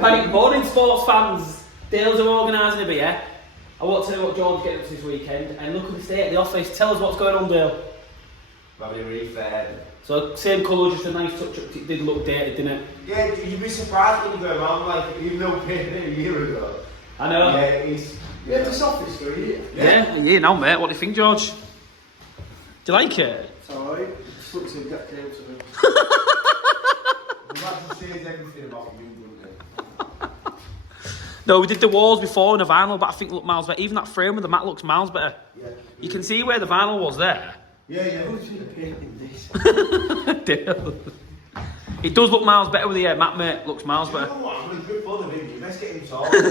Panic morning, sports fans. Dales are organising a beer. I want to know what George's getting up to this weekend. And look at the state of the office. Tell us what's going on, Dale. Probably refed. So, same colour, just a nice touch up. It did look dated, didn't it? Yeah, you'd be surprised when you go around, like, even though painted it a year ago. I know. Yeah, it's... Yeah, this office for a year. Yeah, now, mate. What do you think, George? Do you like it? It's alright. It's looks in that came to me. Imagine saying everything about you, wouldn't it? No, we did the walls before in the vinyl, but I think it looked miles better. Even that frame with the mat looks miles better. Yeah. You can see where the vinyl was there. Yeah. Who's been painting this? Dale. It does look miles better with the matte, mate. Looks miles You better. know what? I'm going to good fun of him. You best get him sorted.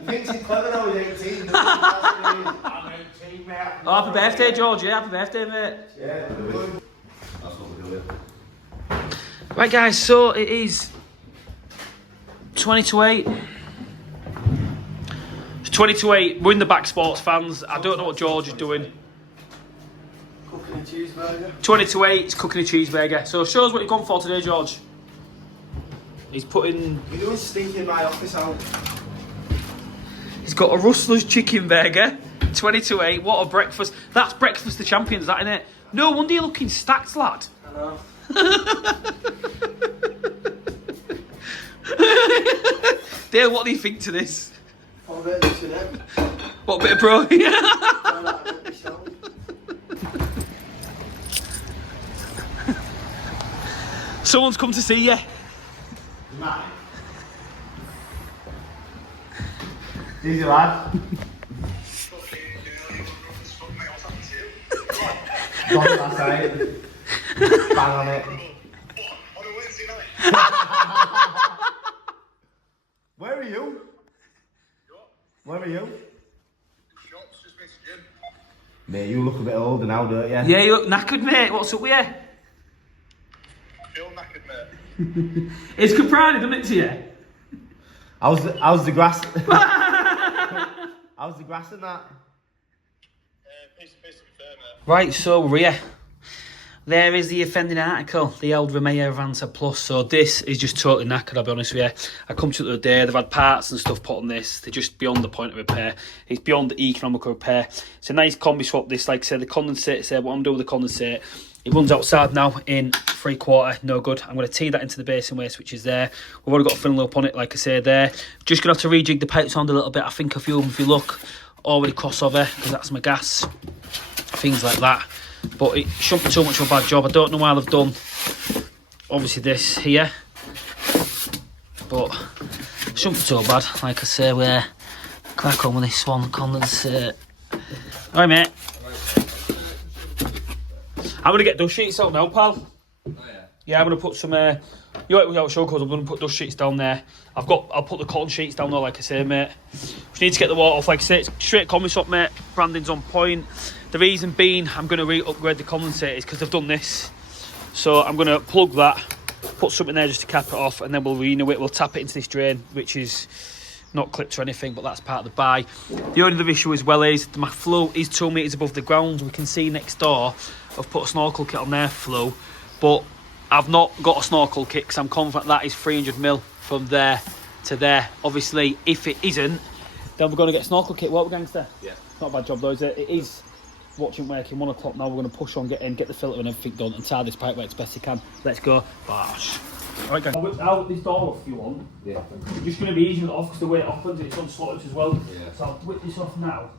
He thinks he's clever now, he's 18. I'm 18, mate. Oh, happy birthday, George. Yeah, happy birthday, mate. Yeah, that's what we're doing. Right, guys, so it is 20 to 8. It's 20 to 8. We're in the back, sports fans. I don't know what George is doing. Cooking a cheeseburger. 20 to 8, it's cooking a cheeseburger. So show us what you've gone for today, George. He's putting... You're doing stinking my office out. He's got a Rustler's chicken burger. 20 to 8. What a breakfast. That's breakfast the champions, that, innit? No wonder you're looking stacked, lad. I know. Dale, what do you think to this? What about this and them? What, a bit of bro? Find out about myself. Someone's come to see you. Matt. Easy, lad. Got it last night. Bang on it. On a Wednesday night. Where are you? Where are you? Shops, just missed the gym. Mate, you look a bit older now, don't you? Yeah, you look knackered, mate. What's up with you? I feel knackered, mate. It's Caprani, done it to you? How's the grass? How's the grass in that? Piece to be fair, mate. Right, so Ria. There is the offending article, the El Romeo Avanza Plus. So this is just totally knackered, I'll be honest with you. I come to it the other day, they've had parts and stuff put on this. They're just beyond the point of repair. It's beyond the economical repair. It's a nice combi swap, this, like I said, the condensate there, what I'm doing with the condensate. It runs outside now in 3/4, no good. I'm going to tee that into the basin waste, which is there. We've already got a funnel up on it, like I say there. Just going to have to rejig the pipes on a little bit. I think a few of them, if you look, already crossover, because that's my gas. Things like that. But it shouldn't be too much of a bad job. I don't know why they've done, obviously, this here. But it shouldn't be too bad. Like I say, we're crack on with this one, condensate. Alright, mate. I'm going to get dust sheets out now, pal. Oh, yeah? Yeah, I'm going to put some... without show codes, I'm going to put dust sheets down there. I'll put the cotton sheets down there, like I say, mate. Just need to get the water off, like I say. It's straight combi swap, mate. Branding's on point. The reason being I'm going to re-upgrade the condensate is because they've done this. So I'm going to plug that, put something there just to cap it off, and then we'll renew it. We'll tap it into this drain, which is not clipped or anything, but that's part of the buy. The only other issue as well is my flow is 2 metres above the ground. We can see next door I've put a snorkel kit on their flow, but I've not got a snorkel kit because I'm confident that is 300 mil from there to there. Obviously, if it isn't, then we're going to get a snorkel kit. What, gangster? Yeah. Not a bad job though, is it? It is watching working 1 o'clock now. We're going to push on, get the filter and everything done and tie this pipe where it's best you can. Let's go. Bosh. Alright, guys. I'll whip this door off if you want. Yeah. It's just going to be easy with it off because the way it opens, it's on slotted as well. Yeah. So I'll whip this off now.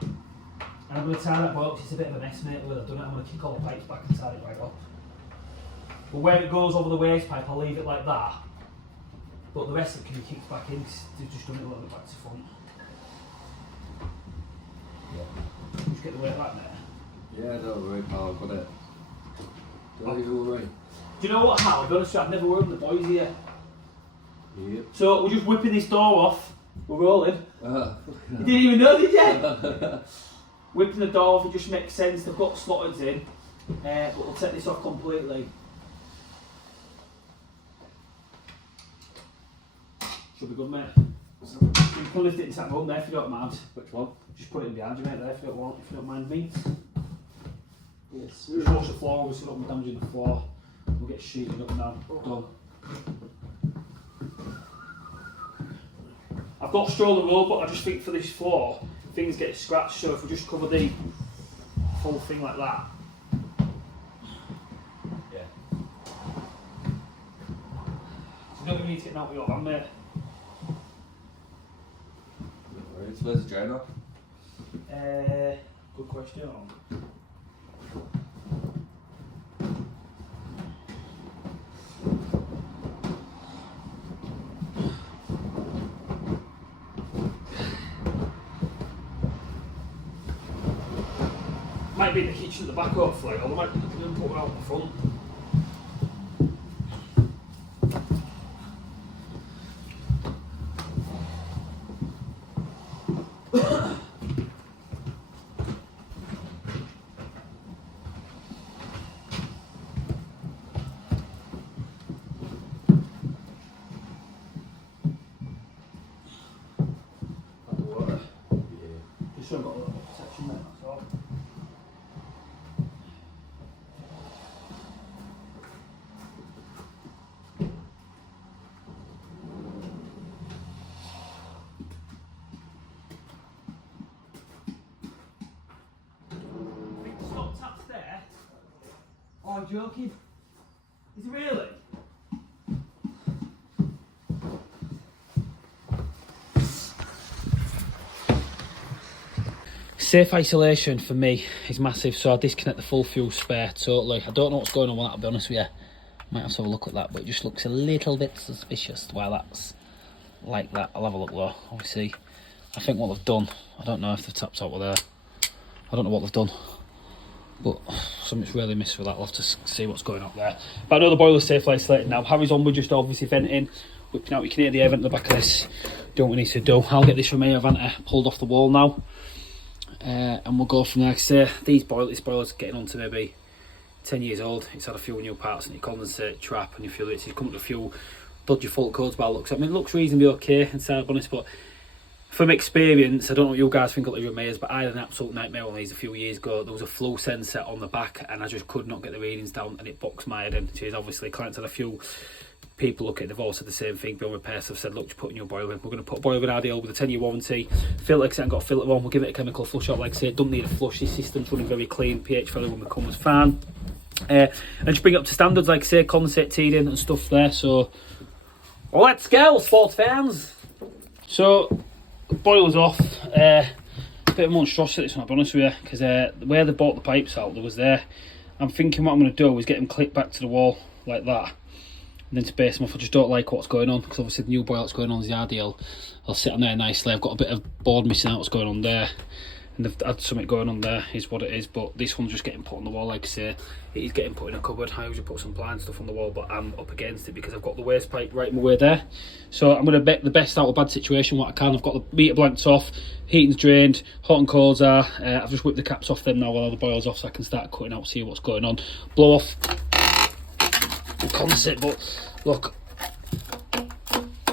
And I'm going to tie that bolt. It's a bit of a mess, mate, the way I've done it. I'm going to kick all the pipes back and tie it right up. But where it goes over the waste pipe, I'll leave it like that. But the rest of it can be kicked back in because they've just done it a little bit back to front. Yeah. Just get the weight like that. Yeah, don't worry, pal, I've got it. Don't you worry. Do you know what, Hal? I'll be honest with you, I've never worked with the boys here. Yep. So we're just whipping this door off. We're rolling. You didn't even know, did you? Whipping the door off, it just makes sense. They've got slotters in. But we'll take this off completely. Should be good, mate. You can lift it inside the home there if you don't mind. Which one? Just put it behind you, mate, there if you don't mind me. Yes. Just watch the floor, obviously don't be damaging the floor. We'll get sheeted up now. Done. got stroller roll, but I just think for this floor, things get scratched, so if we just cover the whole thing like that. Yeah. So you don't even need to get out with your van, mate. Right, so where's the drain off? Good question. Might be in the kitchen at the back, hopefully, or they might put one out the front. Water. Just so I've got a little section there, that's all. Stop taps there. Oh, I'm joking. Is it really? Safe isolation for me is massive, so I disconnect the full fuel spare totally. I don't know what's going on with that, I'll be honest with you. Might have to have a look at that, but it just looks a little bit suspicious while that's like that. I'll have a look though, obviously. I think what they've done, I don't know if the taps out were there. I don't know what they've done, but something's really missed with that. I'll have to see what's going on there. But I know the boiler's safely isolated now. Harry's on, we're just obviously venting, whipping out. You can hear the air vent in the back of this. Doing what we need to do. I'll get this from here, venter pulled off the wall now. And we'll go from there. Like I say, this boiler's getting on to maybe 10 years old. It's had a few new parts and it condensate trap and you feel it's come to a few dodgy fault codes by looks. I mean, it looks reasonably okay inside, honest, but from experience, I don't know what you guys think of your mayors, but I had an absolute nightmare on these a few years ago. There was a flow sensor on the back and I just could not get the readings down and it boxed my head in. Cheers, obviously, clients had a few people look at it, they've all said the same thing. Bill Repairs have said, look, just put in your boiler in. We're going to put a boiler in RDL with a 10-year warranty. Filter, because I haven't got a filter on, we'll give it a chemical flush out. Like I say, it doesn't need a flush. This system's running very clean. pH value when we come was fine. And just bring it up to standards, like I say, condensate teed in and stuff there. So let's go, sports fans. So boiler's off. A bit of monstrosity this one, I'll be honest with you, because where they bought the pipes out, there was there. I'm thinking what I'm going to do is get them clipped back to the wall like that. And then space them off. I just don't like what's going on, because obviously the new boiler that's going on is the RDL. I'll sit on there nicely. I've got a bit of board missing out what's going on there, and they've had something going on there, is what it is. But this one's just getting put on the wall, like I say. It is getting put in a cupboard. I usually put some blind stuff on the wall, but I'm up against it because I've got the waste pipe right in my way there. So I'm going to make the best out of a bad situation what I can. I've got the meter blanked off, heating's drained, hot and colds are. I've just whipped the caps off them now while the boiler's off, so I can start cutting out, see what's going on. Blow off the condensate, but look,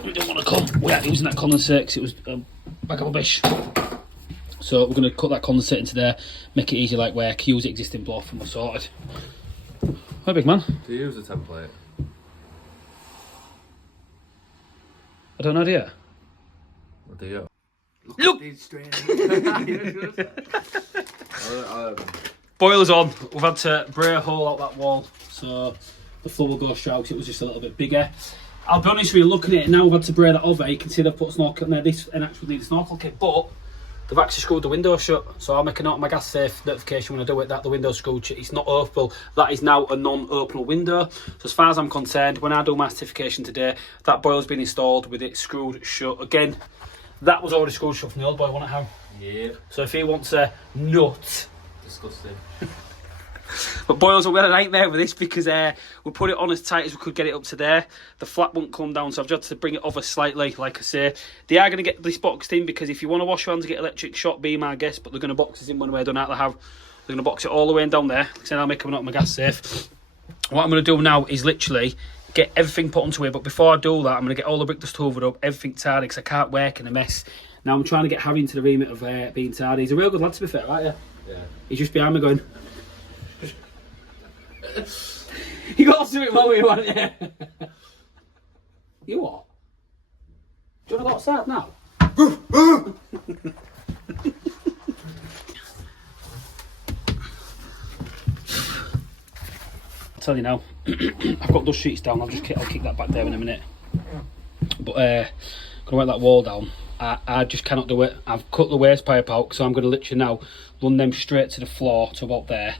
we don't want to come without using that condensate because it was a bag of rubbish. So we're going to cut that condensate into there, make it easy like work, use the existing blow off and we're sorted. Hi big man. Do you use a template? I don't know, do you? Or do you? Look! I Boiler's on. We've had to bray a hole out that wall so the flow will go straight out. It was just a little bit bigger. I'll be honest with you, looking at it now, we've had to bray that over. You can see they've put a snorkel in there. This actually needs a snorkel kit, but they've actually screwed the window shut. So I'll make a note of my gas safe notification when I do it that the window's screwed shut. It's not openable. That is now a non-openable window. So as far as I'm concerned, when I do my certification today, that boiler's been installed with it screwed shut. Again, that was already screwed shut from the old boiler, wasn't it, Ham? Yeah. So if he wants a nut, Disgusting. but boilers, we had a nightmare with this because we put it on as tight as we could get it up to there. The flap won't come down, so I've had to bring it over slightly. Like I say, they are going to get this boxed in because if you want to wash your hands and get electric shock, be my guest. But they're going to box this in when we're done out the house. They're going to box it all the way down there. Like I said, I'll make them up my gas safe. What I'm going to do now is literally get everything put onto it. But before I do that, I'm going to get all the brick dust hoovered up, everything tidy because I can't work in a mess. Now I'm trying to get Harry into the remit of being tidy. He's a real good lad, to be fair, right? Yeah. He's just behind me going. You got to do it while we were there. You what? Do you want to go outside now? I'll tell you now, I've got those sheets down. I'll kick that back there in a minute. But gonna work that wall down. I just cannot do it. I've cut the waste pipe out, so I'm gonna literally now run them straight to the floor to about there,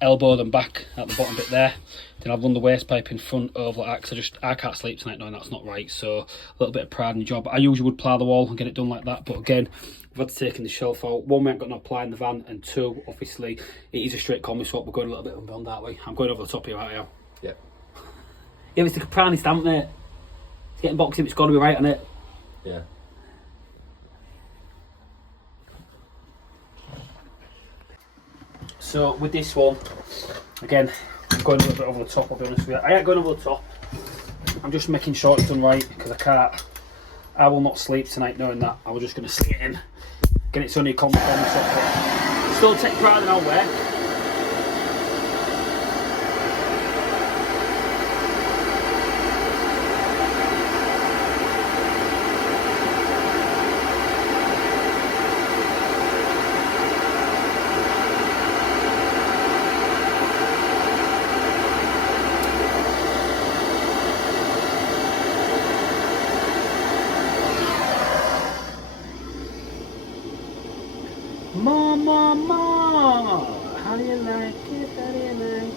elbow them back at the bottom bit there. Then I've run the waste pipe in front over like that, because I can't sleep tonight knowing that's not right. So a little bit of pride in the job. I usually would plough the wall and get it done like that, but again, we've had to take the shelf out. One, we ain't got no ply in the van, and two, obviously, it is a straight combi swap. We're going a little bit beyond that way. I'm going over the top here, right now. Yep. Yeah, it's the Caprani stamp, mate. It's getting boxed in, it's got to be right on it. Yeah. So with this one, again, I'm going a little bit over the top, I'll be honest with you. I ain't going over the top. I'm just making sure it's done right, because I will not sleep tonight knowing that. I was just going to stick it in. Again, it's only a combi swap. Still take pride in our work. Mama, how do you like it? How do you like it?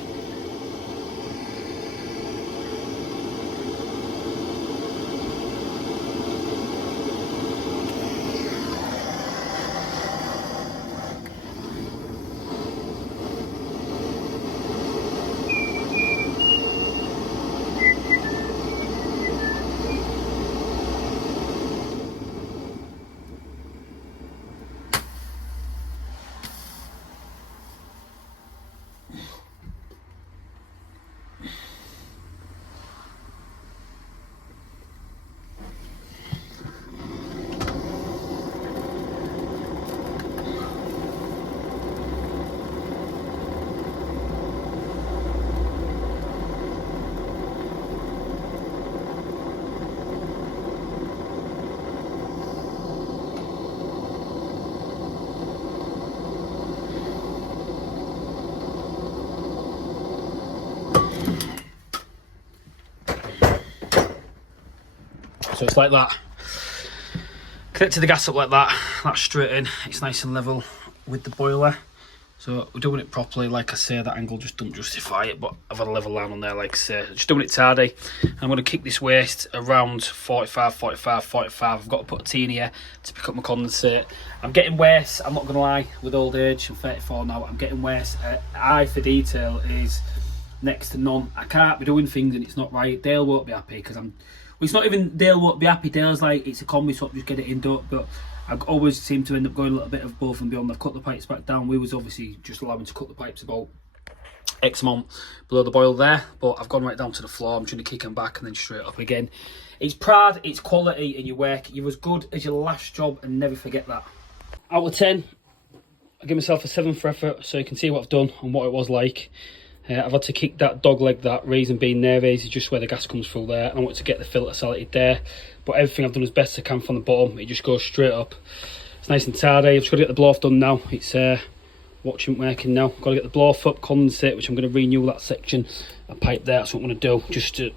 So it's like that. Connected the gas up like that. That's straight in. It's nice and level with the boiler. So we're doing it properly. Like I say, that angle just doesn't justify it, but I've had a level line on there, like I say. Just doing it tardy. I'm going to kick this waste around 45, 45, 45. I've got to put a T in here to pick up my condensate. I'm getting worse, I'm not going to lie, with old age. I'm 34 now, I'm getting worse. Eye for detail is next to none. I can't be doing things and it's not right. Dale won't be happy, because well, it's not even Dale won't be happy. Dale's like, it's a combi swap, just get it in, but I always seem to end up going a little bit of above and beyond. I've cut the pipes back down. We was obviously just allowing to cut the pipes about X amount below the boil there, but I've gone right down to the floor. I'm trying to kick them back and then straight up again. It's pride, it's quality in your work. You're as good as your last job, and never forget that. Out of 10, I give myself a 7 for effort, so you can see what I've done and what it was like. I've had to kick that dog leg, that reason being there is just where the gas comes through there. I want to get the filter salted there, but everything I've done as best I can from the bottom. It just goes straight up. It's nice and tardy. I've just got to get the blow off done now. It's watching working now. Got to get the blow off up, condensate, which I'm going to renew that section, a pipe there. That's what I'm going to do, just to,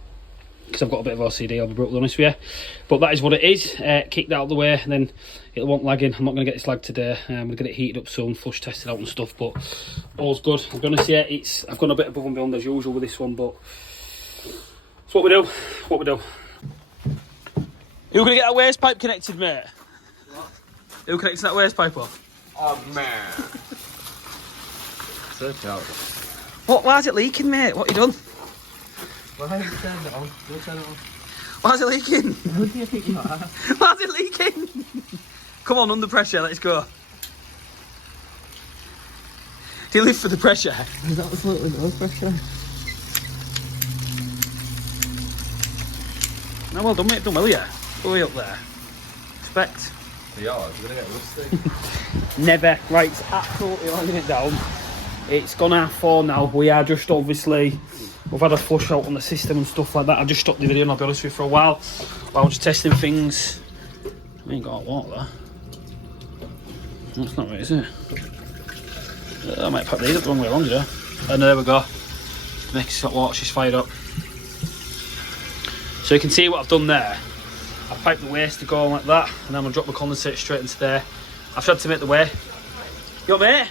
because I've got a bit of OCD, I'll be brutally honest with you. But that is what it is. Kick that out of the way, and then it won't lag in. I'm not going to get this lag today. I'm going to get it heated up soon, flush tested out and stuff, but all's good. I'll be honest with you, I've gone a bit above and beyond as usual with this one, but it's what we do. What we do. Who's going to get that waste pipe connected, mate? What? Who connected that waste pipe off? Oh, man. So proud. What? Why is it leaking, mate? What have you done? Why have you turned it on? Go turn it on. Why is it leaking? How do you think you are? Why is it leaking? Come on, under pressure, let's go. Do you live for the pressure? There's absolutely no pressure. No, well done, mate. Done well, yeah. Way up there. Respect. Yeah, you're going to get rusty. Never. Right, it's absolutely laying it down. It's gone 4:30 now. We are just obviously, we've had a flush out on the system and stuff like that. I just stopped the video and I'll be honest with you for a while. I was just testing things. I ain't got hot water there. That's not right, is it? I might put these up the wrong way around, you know. And there we go. Next hot water, she's fired up. So you can see what I've done there. I piped the waste to go like that, and then I'm gonna drop the condensate straight into there. I've tried to make the way. You want mate?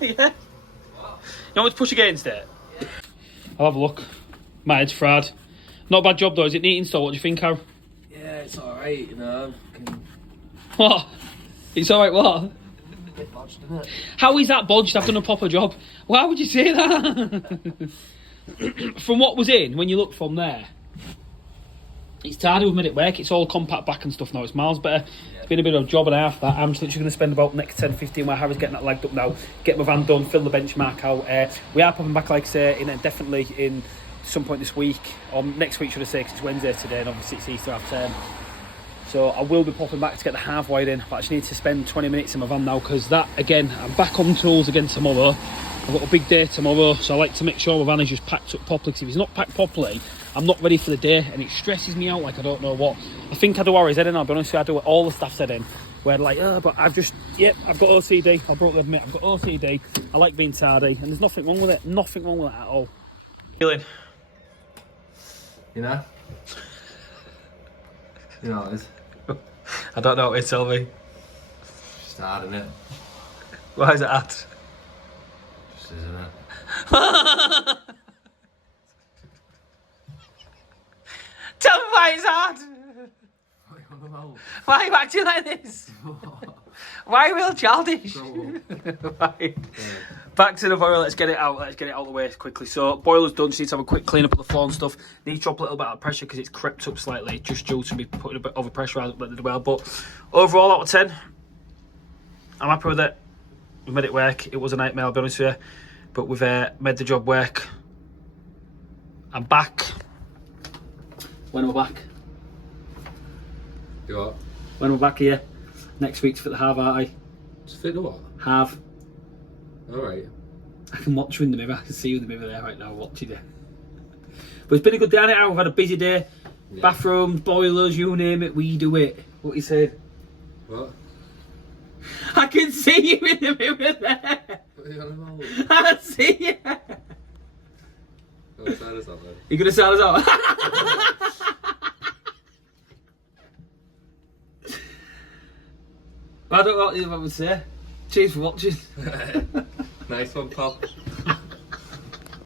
Yeah. You want me to push against it? I'll have a look. My head's fried. Not a bad job though, is it neat install? What do you think, Harry? Yeah, it's alright, you know. What? It's alright, what? A bit bodged, isn't it? How is that bodged? I've done a proper job. Why would you say that? From what was in, when you look from there, it's tidy, we've made it work. It's all compact back and stuff now. It's miles better. It's been a bit of a job and a half that. I'm just literally going to spend about next 10, 15 where Harry's getting that legged up now. Get my van done, fill the benchmark out. We are popping back, like I say, definitely in some point this week. Or next week, should I say, 'cause it's Wednesday today and obviously it's Easter half term. So I will be popping back to get the half wide in. But I just need to spend 20 minutes in my van now because that, again, I'm back on tools again tomorrow. I've got a big day tomorrow, so I like to make sure my van is just packed up properly, because if it's not packed properly, I'm not ready for the day, and it stresses me out like I don't know what. I think I do Harry's head in, I'll be honest with you, I do it all the staff's head in, where like, but I've just, I've got OCD, I'll brutally admit, I've got OCD, I like being tardy, and there's nothing wrong with it, nothing wrong with it at all. Feeling? You know? You know what it is? I don't know what to tell me. Just hard, innit? Why is it hard? Just isn't it? Tell me why it's hard! What are you on about? Why are you acting like this? Why are you real childish? Right. Back to the boiler, let's get it out of the way quickly. So, boiler's done, just need to have a quick clean up of the floor and stuff. Need to drop a little bit of pressure because it's crept up slightly, just due to me putting a bit of pressure out the well. But overall, out of 10, I'm happy with it. We've made it work. It was a nightmare, I'll be honest with you. But we've made the job work. I'm back. When am I back? You what? When am I back here? Next week's for the half, aren't I? Just fit the what? Half. Alright. I can watch you in the mirror. I can see you in the mirror there right now watching you. But it's been a good day, hasn't it? We've had a busy day. Yeah. Bathrooms, boilers, you name it, we do it. What you said? What? I can see you in the mirror there. What are you on about? I see you. Oh, sign us out then. You gonna sign us out? I don't know what I would say. Cheers for watching. Nice one, pal.